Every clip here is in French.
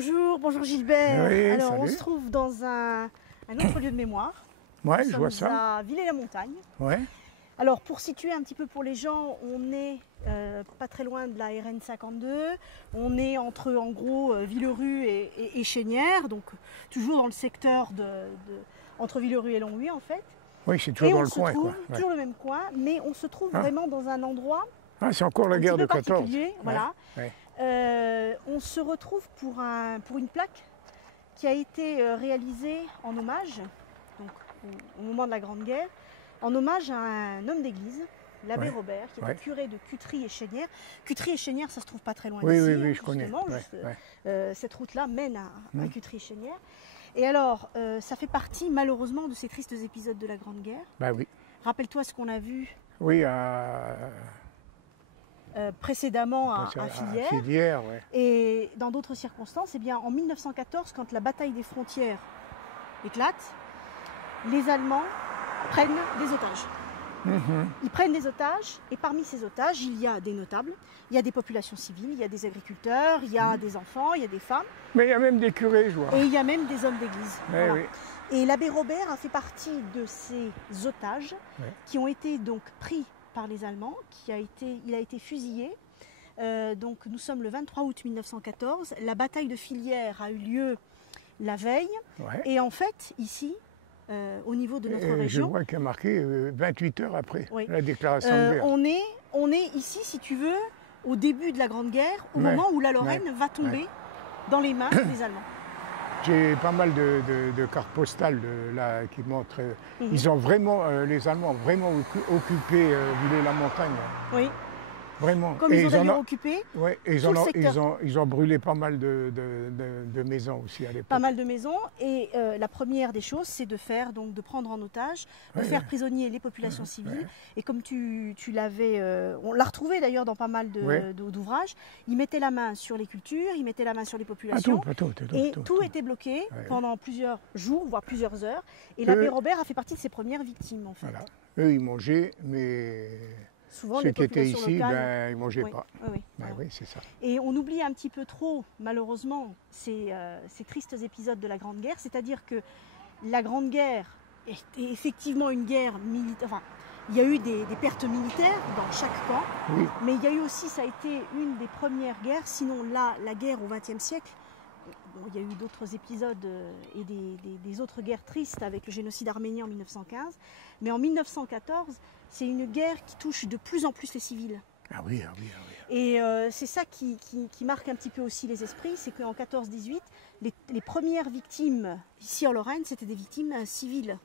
Bonjour, bonjour Gilbert. Oui, Alors salut. on se trouve dans un autre lieu de mémoire. Ouais, Nous je vois sommes ça. à Villers-la-Montagne. Ouais. Alors pour situer un petit peu pour les gens, on est pas très loin de la RN 52. On est entre en gros Villerue et Chénières, donc toujours dans le secteur entre Villerue et Longwy en fait. Oui, c'est toujours Et dans on le se coin, trouve quoi. Ouais. toujours le même coin, mais on se trouve Ah. vraiment dans un endroit Ah, c'est encore la un guerre petit de peu 14. particulier. Voilà. Ouais. On se retrouve pour une plaque qui a été réalisée en hommage, donc au moment de la Grande Guerre, en hommage à un homme d'église, l'abbé Ouais. Robert, qui Ouais. était curé de Cutry et Chénières. Cutry et Chénières, ça se trouve pas très loin Oui, d'ici, oui, oui, hein, je connais. justement. Ouais, ouais. Cette route-là mène à Mm. Cutry et Chénières. Et alors, ça fait partie malheureusement de ces tristes épisodes de la Grande Guerre. Bah oui. Rappelle-toi ce qu'on a vu Oui, précédemment à Fillières. Fillières, ouais. Et dans d'autres circonstances, eh bien, en 1914, quand la bataille des frontières éclate, les Allemands prennent des otages. Mhm. Ils prennent des otages, et parmi ces otages, il y a des notables, il y a des populations civiles, il y a des agriculteurs, il y a des enfants, il y a des femmes, Mais il y a même des curés, je vois. et il y a même des hommes d'église. Ouais, Voilà. oui. Et l'abbé Robert a fait partie de ces otages Ouais. qui ont été donc pris par les Allemands, il a été fusillé. Donc nous sommes le 23 août 1914. La bataille de Fillières a eu lieu la veille. Ouais. Et en fait, ici, au niveau de notre Je région, vois qu'il y a marqué 28 heures après Oui. la déclaration de guerre. on est ici, si tu veux, au début de la Grande Guerre, au Ouais. moment où la Lorraine Ouais. va tomber dans les mains des Allemands. J'ai pas mal de cartes postales là, qui montrent. Mhm. Ils ont vraiment, les Allemands ont vraiment occupé Villers-la-Montagne. Oui. Vraiment. Comme Et ils ont en d'ailleurs ont- occupé Ouais, et tout le secteur. ils ont brûlé pas mal de maisons aussi à l'époque. pas mal de maisons. Et la première des choses, c'est de prendre en otage, de Ouais, faire ouais. prisonnier les populations civiles. ouais. Et comme tu l'avais, on l'a retrouvé d'ailleurs dans pas mal Ouais. d'ouvrages, ils mettaient la main sur les cultures, ils mettaient la main sur les Ah, populations. Et tout tout. était bloqué Ouais. pendant plusieurs jours, voire plusieurs heures. Et l'abbé Eux- Robert a fait partie de ses premières victimes, en fait. Voilà. Eux, ils mangeaient, mais Souvent, ceux les qui étaient populations ici, locales. ben, ils ne mangeaient Oui, pas. oui, oui, Ben voilà. oui, c'est ça. Et on oublie un petit peu trop, malheureusement, ces tristes épisodes de la Grande Guerre. C'est-à-dire que la Grande Guerre est effectivement une guerre militaire. Enfin, il y a eu des pertes militaires dans chaque camp, Oui, mais il y a eu aussi, ça a été une des premières guerres, sinon la guerre au XXe siècle. Bon, il y a eu d'autres épisodes et des autres guerres tristes avec le génocide arménien en 1915. Mais en 1914, c'est une guerre qui touche de plus en plus les civils. ah oui, ah oui, ah oui. Et c'est ça qui marque un petit peu aussi les esprits, c'est qu'en 14-18, les premières victimes ici en Lorraine, c'était des victimes civiles.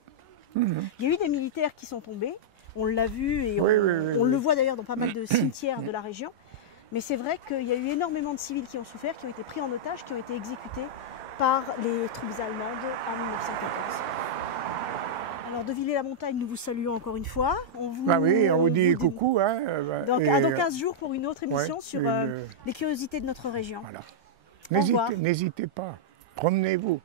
Mhm. Il y a eu des militaires qui sont tombés, on l'a vu et Oui, on oui. le voit d'ailleurs dans pas mal de cimetières de la région. Mais c'est vrai qu'il y a eu énormément de civils qui ont souffert, qui ont été pris en otage, qui ont été exécutés par les troupes allemandes en 1914. Alors de Villers-la-Montagne, nous vous saluons encore une fois. Bah oui, on vous dit coucou. Hein, Dans 15 jours pour une autre émission ouais, sur une- les curiosités de notre région. Voilà. Au revoir. N'hésitez pas. Promenez-vous.